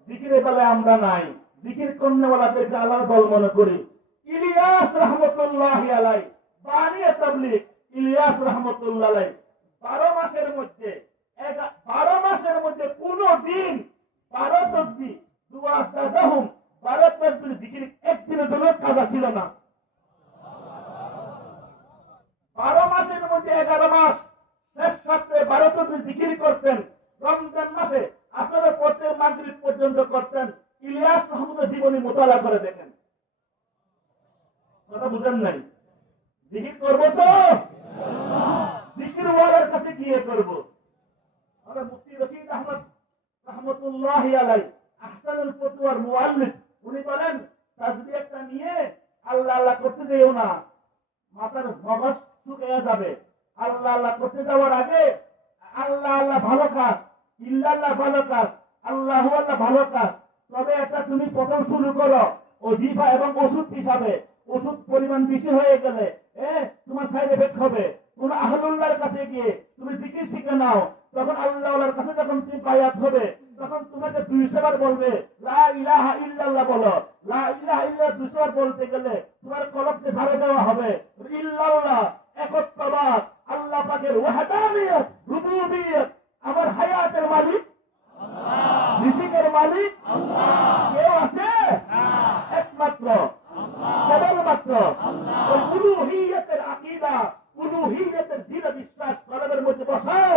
জিকিরের বেলায় আমরা নাই, জিকির কন্যাওয়ালাদেরকে আলাদা দল মনে করি। ইলিয়াস রহমতুল্লাহ আলাই বানিয়ে তাবলীগ, ইলিয়াস রহমতুল্লাহ আলাই 12 মাসের মধ্যে 12 মাসের মধ্যে কোন দিন 12 তসবিহ দুয়া সাদাহুম 12 তসবিহ জিকির একদিনের জন্য কাজা ছিল না। 12 মাসের মধ্যে 11 মাস শেষ রাত্রে 12 তসবিহ জিকির করতেন। রমজান মাসে আসরে পড়তে মাগরিব পর্যন্ত করতেন। ইলিয়াস রহমতুল্লাহ জীবনী মোতালা করে দেখেন। কথা বুঝেন নাই? জিকির করবো তো জিকির ওয়ালার কাছে গিয়ে করবো। আমরা মুফতি রশিদ আহমদ রহমতুল্লাহ আলাই আহসানুল ফতোয়ার মুআল্লিফ, উনি বলেন তাসবিহ একটা নিয়ে আল্লাহ আল্লাহ করতে যেও না, মাথার মগজ শুকিয়ে যাবে। আল্লাহ আল্লাহ করতে যাওয়ার আগে আল্লাহ আল্লাহ ভালো কাজ, ইল্লাল্লাহ ভালো কাজ, আল্লাহু আল্লাহ ভালো কাজ। তবে এটা তুমি প্রথম শুরু করো ওজিফা এবং ওষুধ হিসাবে। ওষুধ পরিমাণ বেশি হয়ে গেলে তোমার সাইড এফেক্ট হবে। কোন আহলুল্লাহর কাছে গিয়ে তুমি জিকির শিখে নাও, তখন আল্লাহর কাছে যখন তুমি বায়াত হবে তখন তোমাকে 200 বার বলবে লা ইলাহা ইল্লাল্লাহ বলো। লা ইলাহা ইল্লাল্লাহ 200 বার বলতে গেলে তোমার কলবকে ঝাড়ে দেওয়া হবে। ইল্লাল্লাহ একত্ববাদ, আল্লাহ পাকের ওয়াহদানিয়ত, রুবুবিয়ত, আমার হায়াতের মালিক রিজিকের মালিক কেউ আছে? একমাত্র কেবলমাত্র ওই উলুহিয়তের আকীদা, উলুহিয়তের দৃঢ় বিশ্বাস কলবের মধ্যে বসাও,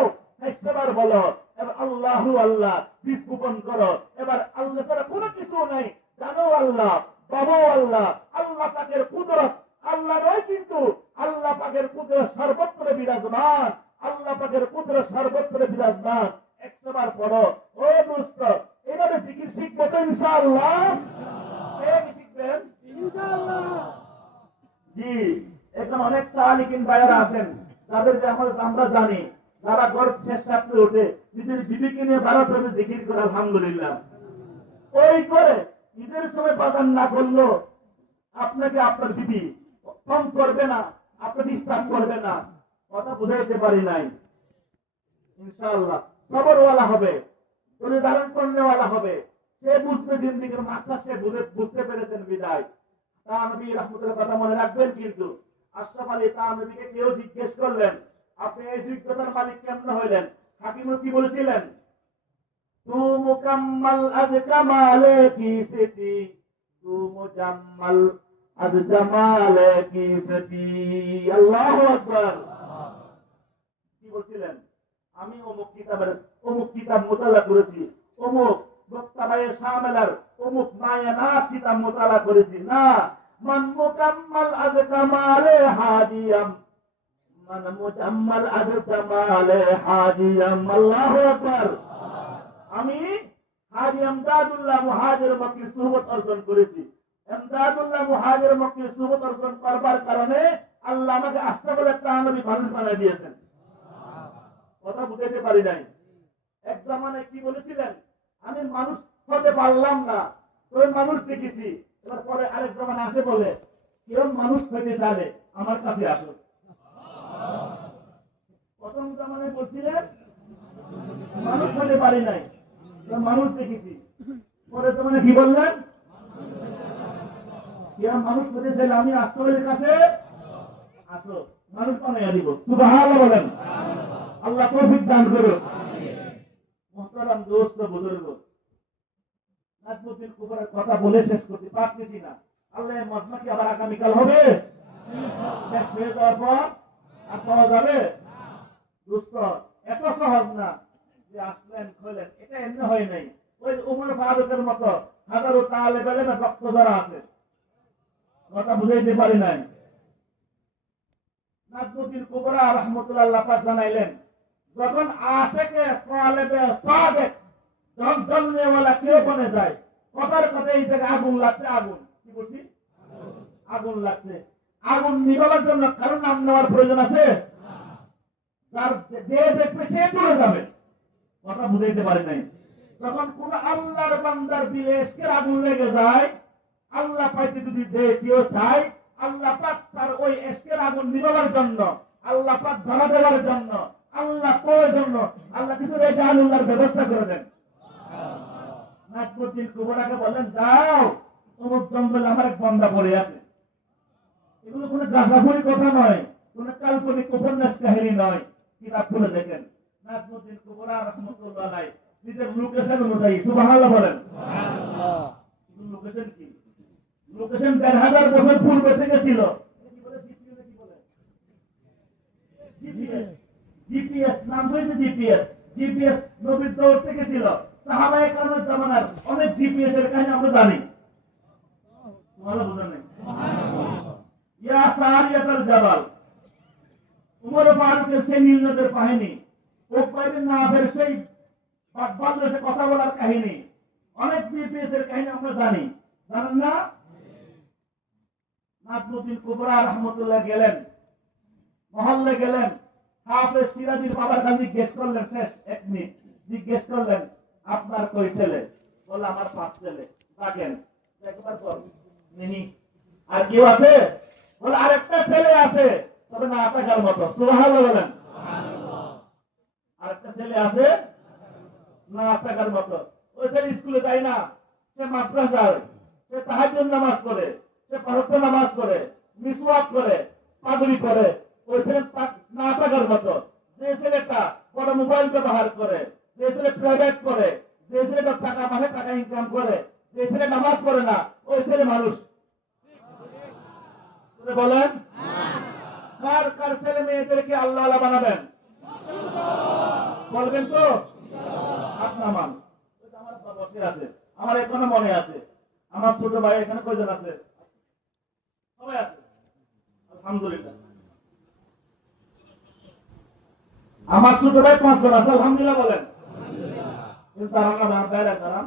একবার বলো এবার আল্লাহু আল্লাহ, বীজ বপন করো। এবার আল্লাহ ছাড়া কোনো কিছু নাই, জানো আল্লাহ, বাবু আল্লাহ, আল্লাহ পাকের কুদরত আল্লাহ নয়, কিন্তু আল্লাহ পাকের কুদরত সর্বত্র বিরাজমান, আল্লাহ পাকের কুদরত সর্বত্র বিরাজমান। 100 বার পড়ো। ও দোস্ত, এভাবে জিকির শিখবো তো ইনশাআল্লাহ? শিখবেন জি। এখন অনেক সালিকিন ভাইয়ারা আছেন, তাদেরকে আমরা জানি, যারা গর্ব শেষ রাত্রে উঠে নিজের বিবিকে নিয়ে 12 টাকা জিকির করে আলহামদুলিল্লাহ। ওই করে ঈদের সময় বাজার না করলো আপনাকে আপনার বিবি কম করবে না, আপনি ডিস্টার্ব করবে না। কথা বুঝাইতে পারি নাই। ইনশাআল্লাহ সবরওয়ালা হবে, ধারণ করনেওয়ালা হবে। সে বুঝবে জিন্দিগির মাস্টার, সে বুঝতে পেরেছেন বিদায়। তানবী রাহমাতুল্লাহ কথা মনে রাখবেন কিন্তু। আশরাফ আলী তানবীকে কেউ জিজ্ঞেস করলেন, আপনি এই যোগ্যতার মালিক কেমন হইলেন? হাকিমুল কি বলেছিলেন? তু মুকাম্মাল আজ কামালে কি সিটি, তু মুজাম্মাল আজ জামালে কি সিটি। আল্লাহু আকবার। কি বলছিলেন? আমি অমুক কিতাব মোতালা করেছি, অমুক বক্তাবায়ে শামেলার অমুক মায়ানাত কিতাব মোতালা করেছি। না, মান মুকাম্মাল আজ কামালে হাদিয়াম, মান মুজাম্মাল আজ জামালে হাদিয়াম। আল্লাহু আকবার। আমি হাজি এমদাদুল্লাহ মুহাজির মক্কির সুহবত অর্জন করেছি। এমদাদুল্লাহ মুহাজির মক্কির সুহবত অর্জন করবার কারণে আল্লাহ আমাকে আশরাফুল তানবী মানুষ বানিয়ে দিয়েছেন। কথা বুঝাইতে পারি নাই। এক জামানায় কি বলেছিলেন? আমি মানুষ হতে পারলাম না, তোর মানুষ দেখেছি। এবার পরে আরেক জামানা আসে বলে, কেউ মানুষ হতে জানে আমার কাছে আসো। প্রথম জামানায় বলছিলেন মানুষ হতে পারি নাই, মানুষ দেখেছি। পরে জামানায় কি বললেন? কেউ মানুষ হতে চাইলে আমি আসলের কাছে আসো, মানুষ বানাইয়া দিব। সুবহানাল্লাহ বলেন। আল্লাহ তৌফিক দান করুন। মুহতারাম দোস্ত বুজুর্গ, নাজমুদ্দিন কুবরার কথা বলে শেষ করতে পারতেছি না। আল্লাহ মজমা কি আবার আগামীকাল হবে? শেষ হয়ে যাওয়ার পর আর পাওয়া যাবে? দোস্ত, এত সহজ না যে আসলেন খোলেন, এটা এমনি হয় নাই। ওই উমর ফারুকের মতো হাজারো তালে বেলে না রক্ত যারা আছে। কথা বুঝাইতে পারি নাই। নাজমুদ্দিন কুবরা রাহমাতুল্লাহ পাক জানাইলেন, যখন আশেকে তালেবে সাদেক জগদলনেওয়ালা কেউ বনে যায়, কথার কথা এই জায়গায় আগুন লাগছে। আগুন কি বলছি? আগুন লাগছে। আগুন নিভাবার জন্য কারো নাম নেওয়ার প্রয়োজন আছে? যার যে দেখবে সে চলে যাবে। কথা বুঝাইতে পারি নাই। যখন কোন আল্লাহর বান্দার দিলে এসকের আগুন লেগে যায়, আল্লাহ পাইতে যদি যে কেউ চায়, আল্লাহ পাক তার ওই এসকের আগুন নিভাবার জন্য, আল্লাহ পাক ধরা দেওয়ার জন্য, আল্লাহ কোয়ের জন্য আল্লাহ কিছু রেখে আল্লাহর ব্যবস্থা করে দেন। নাজমুদ্দিন কুবরাকে বলেন, যাও অমুক জঙ্গলে আমার এক বন্দা পড়ে আছে। এগুলো কোনো গাঁজাখুরি কথা নয়, কোন কাল্পনিক উপন্যাস কাহিনী নয়। কিতাব খুলে দেখেন। নাজমুদ্দিন কুবরা রাহমাতুল্লাহ আলাইহি নিজের লোকেশন অনুযায়ী, সুবহানাল্লাহ বলেন। লোকেশন কি? লোকেশন ১,৫০০ বছর পূর্বে থেকে ছিল। জিপিএস নাম হয়েছে জিপিএস। জিপিএস নবীর দৌর থেকে ছিল। সাহাবায়ে কেরামের জামানার অনেক জিপিএস এর কাহিনী আমরা জানি। তোমার বুঝা নেই। ইয়া সারিয়াতুল জাবাল, উমর ফারুকের সেই নীলনদের কাহিনী, ওকবাইবিন নাফের সেই বাগবাদে কথা বলার কাহিনী, অনেক জিপিএস এর কাহিনী আমরা জানি। জানেন না? নাজমুদ্দিন কুবরা রাহমাতুল্লাহ গেলেন, মহল্লে গেলেন, হাফেজ সিরাজির বাবার কাছে জিজ্ঞেস করলেন, শেষ 1 মিনিট জিজ্ঞেস করলেন, আপনার কয় ছেলে? বলে আমার 5 ছেলে। দেখেন একবার পর নিনি, আর কেউ আছে? বলে আরেকটা ছেলে আছে, তবে না টাকার মতো। সুবহানাল্লাহ বলেন। আরেকটা ছেলে আছে না টাকার মতো। ওই ছেলে স্কুলে যায় না, সে মাদ্রাসায়, সে তাহাজ্জুদ নামাজ পড়ে, সে ফারজ নামাজ পড়ে, মিসওয়াক করে, পাগড়ি করে। ওই ছেলে না টাকার মতো। যে ছেলেটা বড় মোবাইল ব্যবহার করে, যে ছেলে প্রাইভেট করে, যে ছেলে মেয়েদেরকে আল্লাহ আল্লাহ বানাবেন? বলবেন তো? হাত নামান। আমার বসে আছে, আমার এখনো মনে আছে। আমার ছোট ভাই এখানে কয়জন আছে? সবাই আছে, আলহামদুলিল্লাহ। আমার ছোট ভাই 5 জন আছে, আলহামদুলিল্লাহ বলেন। কিন্তু তারা না বাইরে দাঁড়ান।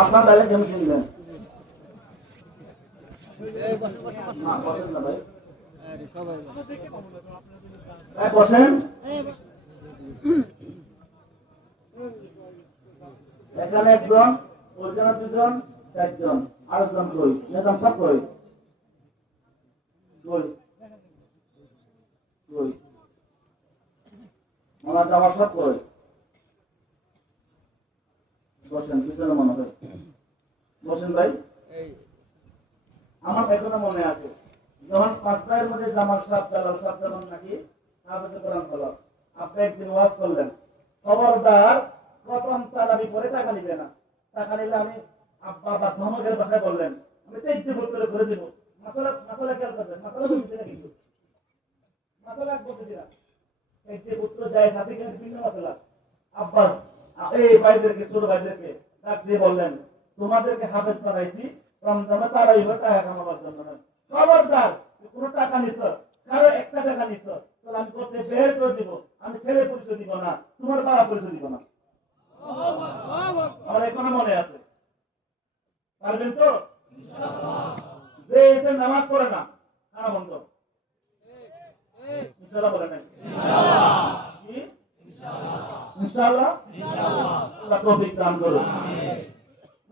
আপনার দাঁড়িয়ে কেমন চিনবেন? বসেন। এখানে একজন, ওইখানে 2 জন, 4 জন, আরেকজন কই? এরকম সব কই? আমার সব কই? বসেন, পিছনে মনে হয়। বসেন ভাই। আমার এখনো মনে আছে, যখন 5 ভাইয়ের মধ্যে জামাল সাহেব, জালাল সাহেব যখন নাকি হাফেজে কোরআন হলো, আপনি একদিন ওয়াজ করলেন, খবরদার প্রথম তারাবি পরে টাকা নিবে না। টাকা নিলে আমি আব্বা বা ধমকের ভাষায় বললেন, আমি 4 ফুট করে দিব। মাসালা খেয়াল করবেন, মাসালা বলছি না, কিন্তু মাসালা বলতে দিলাম 4 পুত্র যায় সাথে কিন্তু ভিন্ন মাসালা। আব্বা এই ভাইদেরকে, ছোট ভাইদেরকে ডাক দিয়ে বললেন, তোমাদেরকে হাফেজ বানাইছি রমজানে তারাই টাকা কামাবার জন্য। খবরদার কোনো টাকা নিচ্ছ, কারো 1 টাকা নিচ্ছ, তাহলে আমি করতে বের করে দিব। আমি ছেলে পরিচয় দিব না, তোমার বাবা পরিচয় দিব না। আমার এখনো মনে আছে। পারবেন তো? যে এসে নামাজ পড়ে না, কারা বন্ধ? ইনশাআল্লাহ বলে নাই? ইনশাআল্লাহ। আল্লাহ তৌফিক দান করুন।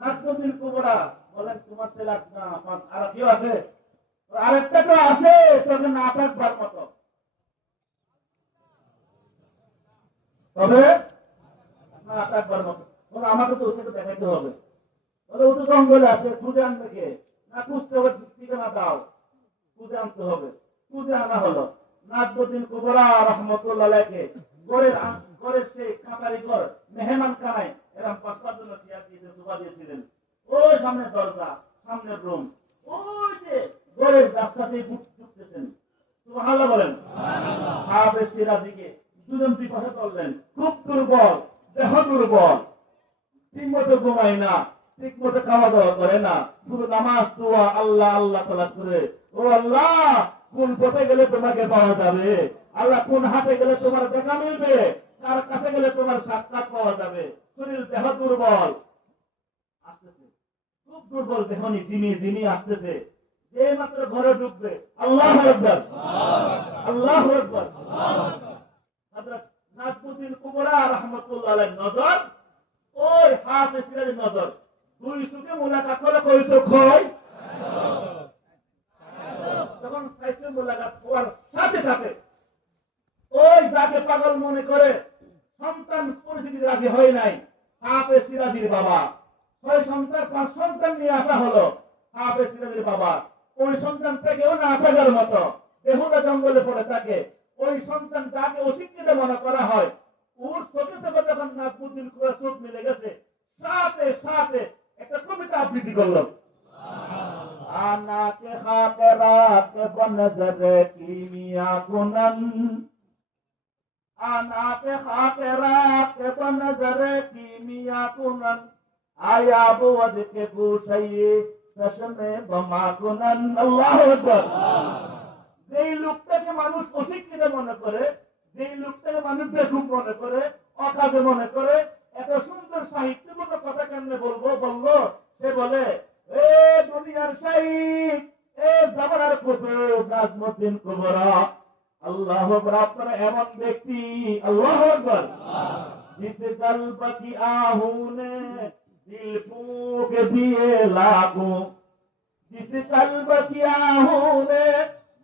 নাজমুদ্দিন কুবরা বলেন, তোমার ছেলে আর কেউ আছে? আরেকটা তো আছে, তোকে না থাকবার মতো। তবে না থাকবার মতো আমাকে তো ওকে দেখাইতে হবে। বলে ও তো জঙ্গলে আছে, খুঁজে আনবে কে? না খুঁজতে হবে, ঠিকানা দাও, খুঁজে আনতে হবে। খুঁজে আনা হলো। নাজমুদ্দিন কুবরা রহমতুল্লাহকে ঘরের সেই কাঁটারি ঘর মেহমান খানায় এরকম 5-5 জন চেয়ার দিয়েছে, সোফা দিয়েছিলেন। ওই সামনে দরজা, সামনের রুম, ওই যে ঘরের রাস্তাতে ঢুকতেছেন। সুবহানাল্লাহ বলেন। সাহাবে সিরাজিকে 2 জন 2 পাশে চললেন। খুব দুর্বল, দেহ দুর্বল, ঠিকমতো ঘুমায় না, ঠিকমতো খাওয়া দাওয়া করে না, শুধু নামাজ দোয়া আল্লাহ আল্লাহ তালাশ করে। ও আল্লাহ, কোন পথে গেলে তোমাকে পাওয়া যাবে? আল্লাহ, কোন হাতে গেলে তোমার দেখা মিলবে? কার কাছে গেলে তোমার সাক্ষাৎ পাওয়া যাবে? শরীর দেহ দুর্বল, আসতেছে, খুব দুর্বল দেহ, জিমি আসতেছে। যে মাত্র ঘরে ঢুকবে, আল্লাহু আকবার, আল্লাহু আকবার। হযরত নাজমুদ্দিন কুবরা রাহমাতুল্লাহ আলাইহির নজর ওই হাফেজ সিরাজের নজর, 2 চোখে মুলাকাত করে। কই চোখ হয়? যখন সাইসে মুলাকাত হওয়ার সাথে সাথে ওই যাকে পাগল মনে করে সন্তান পরিস্থিতি রাজি হয় নাই, হাফেজ সিরাজির বাবা 6 সন্তান 5 সন্তান নিয়ে আসা হলো। হাফেজ সিরাজির বাবা ওই সন্তান থেকেও না থাকার মতো বেহুদা জঙ্গলে পড়ে থাকে। ওই সন্তান যাকে অশিক্ষিত মনে করা হয়, ওর চোখে চোখে যখন নাজমুদ্দিন কুবরা চোখ মিলে গেছে, সাথে সাথে একটা কবিতা আবৃত্তি করলো। আনাকে খাতেরাত বনজরে কিমিয়া গুনন, আনাকে খাতেরাত বনজরে কিমিয়া গুনন, আয়া বুদ কে গুশায়ে চশমে বমা গুনন। আল্লাহু আকবার। যেই লোকটাকে মানুষ অশিক্ষিত মনে করে, যেই লোকটাকে মানুষ বেকুব মনে করে, অকাজে মনে করে, এত সুন্দর সাহিত্যমূলক কথা কেমনে বললো? সে বলে, এ দুনিয়ার শাহিদ, এ জামানার কুতুব নাজমুদ্দিন কুবরা, আল্লাহু আকবার, আপনারা এমন ব্যক্তি, আল্লাহু আকবার, जिस कल्ब की आहू ने दिल फूक दिए लाखों, जिस कल्ब की आहू ने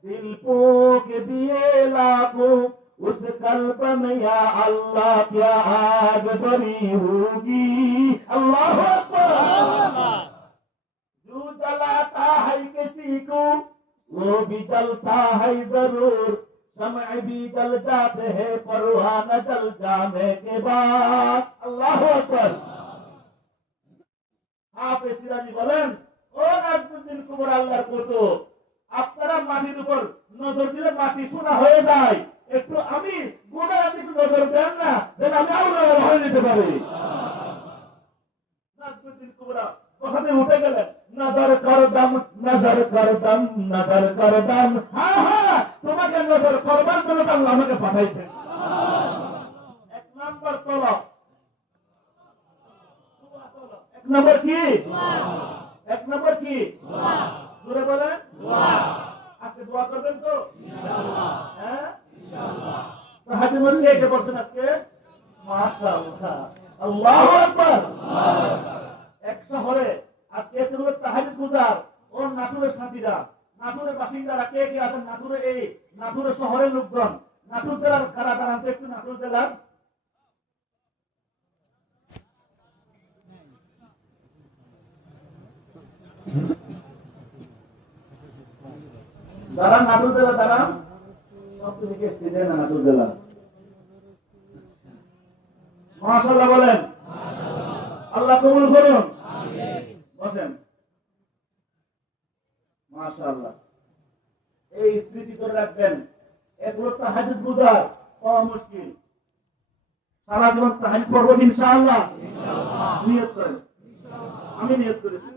दिल फूक दिए लाखों, उस कल्ब में या अल्लाह क्या आग भरी होगी। अल्लाह अकबर। जो जलाता है किसी को वो भी जलता है जरूर, शम्अ भी जल जाते हैं परवाह न जल जाने के बाद। अल्लाह अकबर। হাফেজ সিরাজি বলেন, ও ও নাজমুদ্দিন কুমার আল্লাহর কুতুব, আপনারা মাটির উপর নজর দিলে মাটি সোনা হয়ে যায়। একটু আমি গোড়ার দিকে নজর দেন না, যেন আমি আল্লাহ হয়ে যেতে পারি। নাজমুদ্দিন কুমার কথাতে উঠে গেলেন, নজর করদাম, নজর করদাম, নজর করদাম। হ্যাঁ হ্যাঁ, তোমাকে নজর করবার জন্য আল্লাহ আমাকে পাঠাইছে। এক নম্বর তলব, এক নম্বর কি? এক নম্বর কি? জোরে বলেন। আজকে দোয়া করবেন তো? হ্যাঁ, হাতে মধ্যে একে বলছেন আজকে মাশাআল্লাহ, আল্লাহু আকবার। এক শহরে আজকে এত লোক তাহাজ্জুদ গুজার, ও নাটোরের সাথীরা, নাটোরের বাসিন্দারা কে কে আছেন? নাটোরে, এই নাটোরের শহরের লোকজন, নাটোর জেলার কারা দাঁড়ান তো একটু, নাটোর জেলার দাঁড়ান, নাটোর জেলা দাঁড়ান, সবথেকে সিধে না নাটোর জেলা। মাশাআল্লাহ বলেন, আল্লাহ কবুল করুন। বসেন। মাশাআল্লাহ, এই স্মৃতি করে রাখবেন, এগুলো তাহাজ্জুদ গুজার পাওয়া মুশকিল। সারা জীবন তাহাজ্জুদ পড়ব ইনশাআল্লাহ। নিয়ত করেন, আমি নিয়ত করেছি।